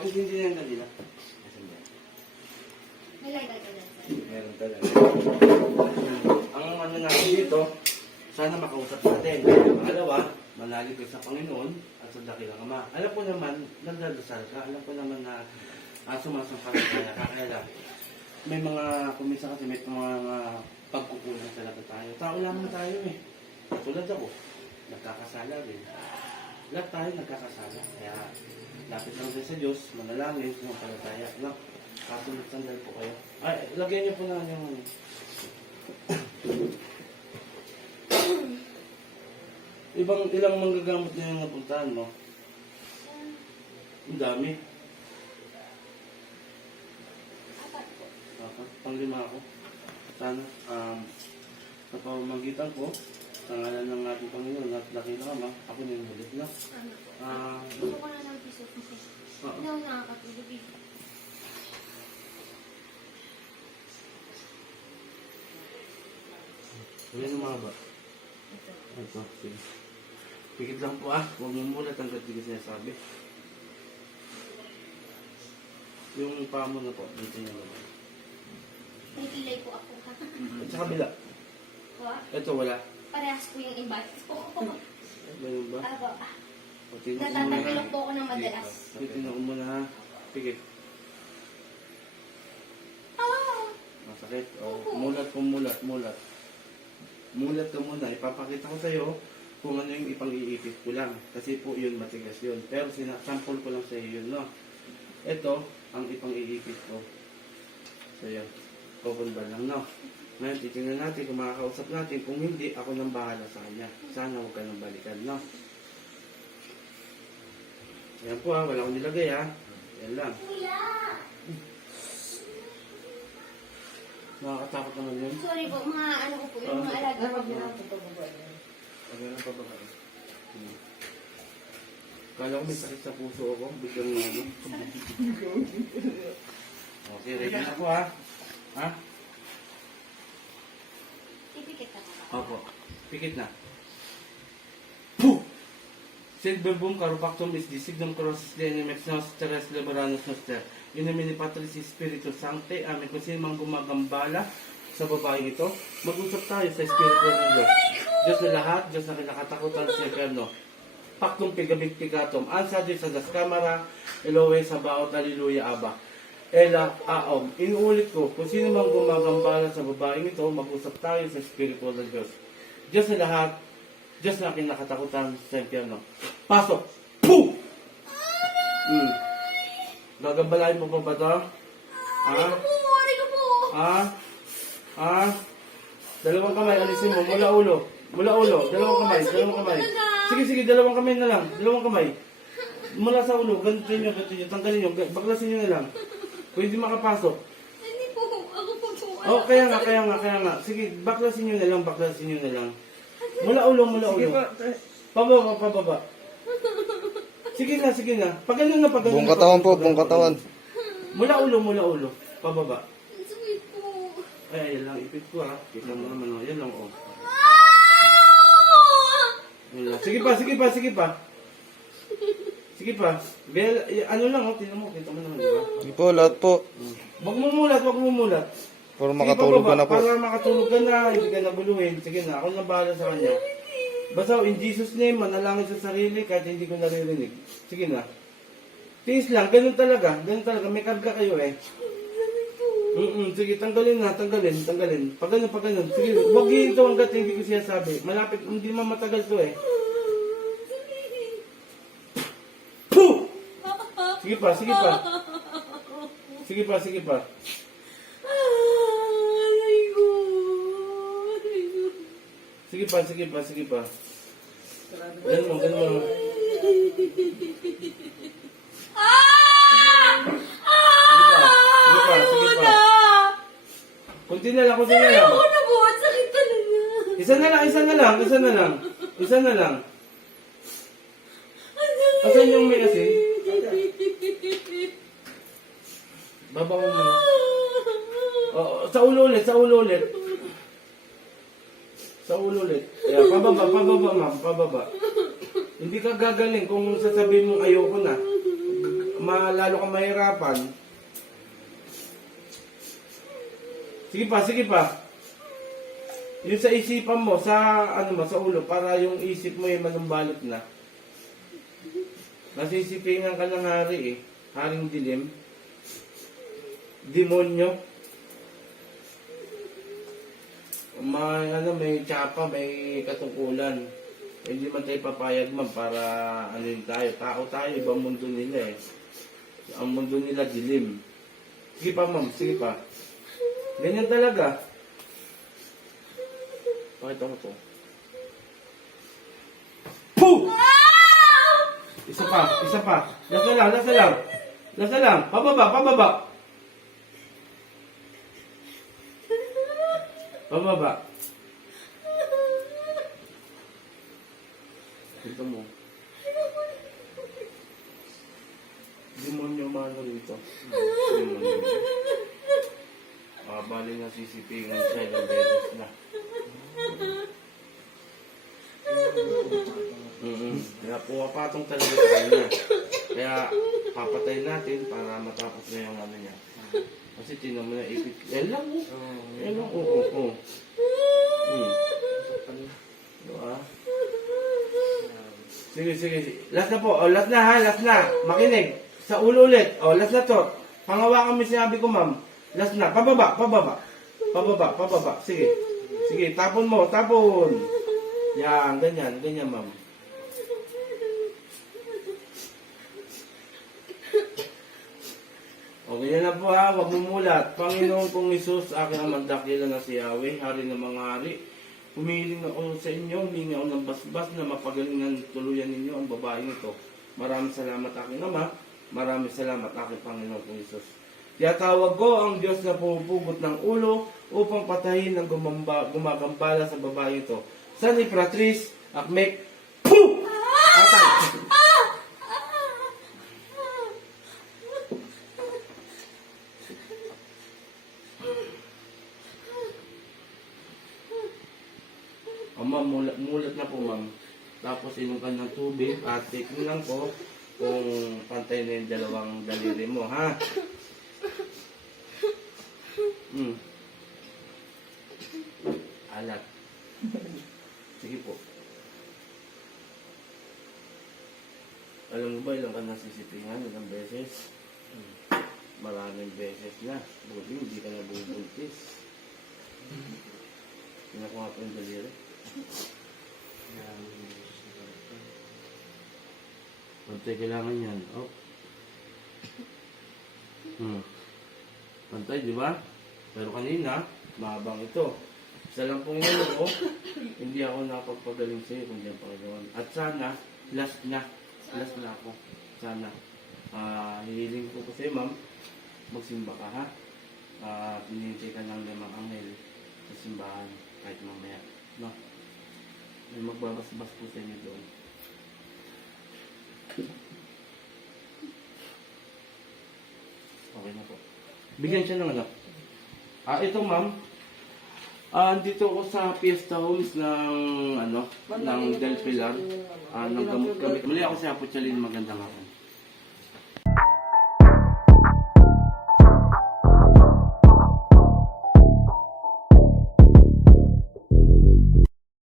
Pakisindi na yung kanila. Meron talaga. Ang ano natin dito, sana makausap natin. Pangalawa, manalig ka sa Panginoon at sa dakilang Ama. Alam ko naman, nagdadasal ka. Alam ko naman na uh, sumasampalat kaya ka. Kaya lang, may mga, kumisa kasi may mga pagkukulang talaga tayo. Tao lamang tayo eh. Tulad ako, nagkakasala din. Lahat tayo nagkakasala. Kaya, lapit lang sa Diyos, manalangin, sumampalataya. No? Kasunod sandal po kayo. Ay, lagyan niyo po na yung Ibang ilang manggagamot na yung napuntahan mo? Ang dami. Panglima ako. Sana, um, sa pamamagitan ko, sa ngalan ng ating Panginoon at dakila ka ma, ako na yung hulit na. Ano po. Ah, Gusto ko na ng piso po. oo. Hindi ako nakakatulog eh. Wala yung mga ba? Ito. Ito, sige. Pikit lang po ah, huwag mo muna hanggat di ko sinasabi. Yung paa mo na po, dito niya naman. May kilay po ako. At sa kabila, Wa? ito wala. Parehas po yung iba. Ganun ba? Aba. Pati mo Natatagilok po ako ng madalas. Pati na muna ha. Pikit. Ah! Masakit. O, mulat po, mulat, mulat. Mulat ka muna. Ipapakita ko sa'yo kung ano yung ipang-iipit ko lang. Kasi po yun, matigas yun. Pero sinasample ko lang sa'yo yun, no? Ito, ang ipang-iipit ko. Sa'yo. Kukulban lang, no? Ngayon, titingnan natin kung makakausap natin. Kung hindi, ako nang bahala sa kanya. Sana huwag ka nang balikan, no? Yan po ha, wala akong nilagay ha. Yan lang. Kuya! Nakakatakot naman yun. Sorry po, mga ano ko po, yung mga alaga ko po. Ano na ba kayo? Hmm. Kala ko may sakit sa puso ako. Biglang ano. okay, ready na po ha. Ha? Ipikit na po. Opo. Pikit na. Puh! Sed verbum carupactum is disignum crossis de enemex noster res liberanus noster. In nomine Patris Spiritus Sancte. Amen. Kung sino mang gumagambala sa babaeng ito, mag-usap tayo sa Espiritu ng Diyos. Diyos na lahat, Diyos na kinakatakutan sa Eterno. Pactum pigabig pigatum. Ansa Diyos sa das kamara, Elohe sa baot, Hallelujah, Aba. Ela, aom. Inuulit ko, kung sino mang gumagambala sa babaeng ito, mag-usap tayo sa Espiritu ng Diyos. Diyos na lahat, Diyos na kinakatakutan sa impyerno. Pasok! Puh! Hmm. Gagambalain mo pa ba ito? Ha? Ha? Ha? Dalawang kamay, alisin mo. Mula ulo. Mula ulo. Dalawang kamay. Dalawang kamay. Sige, sige. Dalawang kamay na lang. Dalawang kamay. Mula sa ulo. Ganito nyo, ganito nyo. Tanggalin nyo. Baklasin nyo na lang. Kung hindi makapasok. Hindi po, ako po po. Oh, kaya nga, kaya nga, kaya nga. Sige, baklasin nyo na lang. Baklasin nyo na lang. Mula ulo, mula ulo. Pababa, pababa. Sige na, sige na. Pag ganun na, pag ganun Buong katawan po, buong katawan. Mula ulo, mula ulo. Pababa. Sweet po. Ay, yan lang. Ipit ko ha. Kita mo naman. oh. Yan lang, oh. Ah! Yan lang. Sige pa, sige pa, sige pa. Sige pa. Bel, eh, ano lang, oh. Tingnan mo. Kita mo naman, di ba? Hindi po, lahat po. Hmm. Wag mo mulat, wag mo mulat. Para Sige, makatulog ka na po. Para makatulog ka na. Hindi ka naguluhin. Sige na. Ako na bahala sa kanya. Basta in Jesus name, manalangin sa sarili kahit hindi ko naririnig. Sige na. Tiis lang. Ganun talaga. Ganun talaga. May karga kayo eh. Mm sige, tanggalin na, tanggalin, tanggalin. Pag ganun, pag ganun. Sige, wag hihinto hanggat hindi ko siya sabi. Malapit, hindi man matagal to eh. Puh! Sige pa, sige pa. Sige pa, sige pa. Aray ko. Aray ko. Sige pa, sige pa, sige pa. Ganun mo, ganun mo. Ah! Pa, sige pa, sige pa. Kunti na lang, kunti na lang. Ayoko na po, ang sakit talaga. Isa na lang, isa na lang, isa na lang. Isa na lang. Asan yung may asin? Baba mo. Oo, sa ulo ulit, sa ulo ulit. Sa ulo ulit. Yeah, pababa, pababa ma'am, pababa. Hindi ka gagaling kung sasabihin mong ayoko na. Malalo kang mahirapan. Sige pa, sige pa. Yung sa isipan mo, sa ano mo, sa ulo, para yung isip mo yung manumbalot na. Nasisipingan ka ng hari eh. Haring dilim. Demonyo. May, ano, may tsapa, may katungkulan. Hindi man tayo papayag man para ano tayo. Tao tayo, ibang mundo nila eh. Ang mundo nila dilim. Sige pa ma'am, sige pa. Ganyan talaga. Pakita ko to. Puh! Isa pa, isa pa. Lasa lang, lasa lang. Lasa lang. Pababa, pababa. Pababa. Ito mo. Demonyo mano rito. Demonyo. Ah, bali na sisipingan siya ilang beses na. Mm-hmm. Kaya pumapatong talaga sa kanya. Kaya papatay natin para matapos na yung ano niya. Kasi tinan mo na ipit. Yan lang oh. Yan lang oo. Oh, oh, Hmm. Diba? Sige, sige, sige. Last na po. Oh, last na ha, last na. Makinig. Sa ulo ulit. Oh, last na to. Pangawakan mo sinabi ko, ma'am. Last na. Pababa, pababa. Pababa, pababa. Sige. Sige, tapon mo, tapon. Yan, ganyan, ganyan, ma'am. Ganyan na po ha, huwag mumulat. Panginoon kong Isus, aking ang mandakila na si Yahweh, hari ng mga hari. Humihiling ako sa inyo, humingi ako ng basbas na mapagalingan tuluyan ninyo ang babaeng ito. Maraming salamat aking Ama, maraming salamat aking Panginoon kong Isus. Tiyatawag ko ang Diyos na pumupugot ng ulo upang patayin ang gumamba, gumagambala sa babae ito. San ni Pratrice, Akmek, Puh! Atay! O ma'am, mulat, mulat na po ma'am. Tapos ka ng tubig at tignan lang po kung pantay na yung dalawang daliri mo, ha? Hmm. Alat. Sige po. Alam mo ba ilang ka nasisipingan? Ilang beses? Maraming beses na. Buti hindi ka na bubuntis. Pinakuha ko yung daliri. Pantay kailangan yan. Oh. Hmm. Pantay, di ba? Pero kanina, mahabang ito. Isa lang pong inano ko, hindi ako nakapagpagaling sa iyo, kundi ang Panginoon. At sana, last na. Last na ako. Sana. Ah, hihiling ko sa iyo, ma'am. Magsimba ka, ha? Ah, hinihintay ka ng limang anghel sa simbahan kahit mamaya. No? May magbabas-bas po sa inyo doon. Okay na po. Bigyan siya ng ano. Ah, ito ma'am. Ah, dito ako sa Fiesta Homes ng ano, ng Del Pilar. Ah, ng gamot gamit. Muli ako si Apo Chalin, magandang hapon.